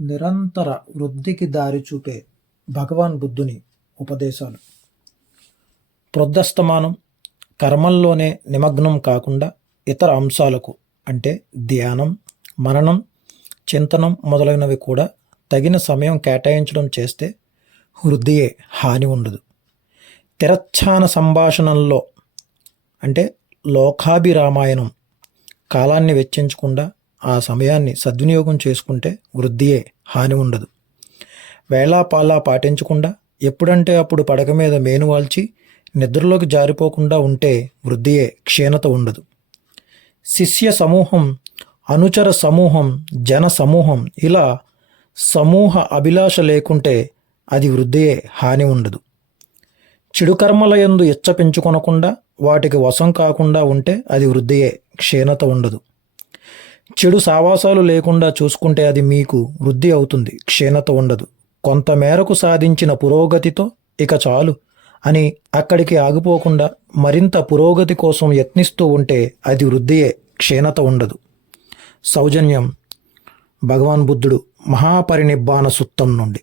నిరంతర వృద్ధికి దారి చూపే భగవాన్ బుద్ధుని ఉపదేశాలు. ప్రొద్దస్తమానం కర్మల్లోనే నిమగ్నం కాకుండా ఇతర అంశాలకు అంటే ధ్యానం మననం చింతనం మొదలైనవి కూడా తగిన సమయం కేటాయించడం చేస్తే వృద్ధియే హాని ఉండదు. తిరచ్ఛాన సంభాషణల్లో అంటే లోకాభిరామాయణం కాలాన్ని వెచ్చించకుండా ఆ సమయాన్ని సద్వినియోగం చేసుకుంటే వృద్ధియే హాని ఉండదు. వేళాపాలా పాటించకుండా ఎప్పుడంటే అప్పుడు పడక మీద మేనువాల్చి నిద్రలోకి జారిపోకుండా ఉంటే వృద్ధియే క్షీణత ఉండదు. శిష్య సమూహం అనుచర సమూహం జన సమూహం ఇలా సమూహ అభిలాష లేకుంటే అది వృద్ధియే హాని ఉండదు. చెడు కర్మల యందు ఇచ్చ పెంచుకొనకుండా వాటికి వశం కాకుండా ఉంటే అది వృద్ధియే క్షీణత ఉండదు. చెడు సావాసాలు లేకుండా చూసుకుంటే అది మీకు వృద్ధి అవుతుంది. క్షీణత ఉండదు. కొంతమేరకు సాధించిన పురోగతితో ఇక చాలు అని అక్కడికి ఆగిపోకుండా మరింత పురోగతి కోసం యత్నిస్తూ ఉంటే అది వృద్ధియే. క్షీణత ఉండదు. సౌజన్యం. భగవాన్ బుద్ధుడు మహాపరినిబ్బాన సుత్తం నుండి.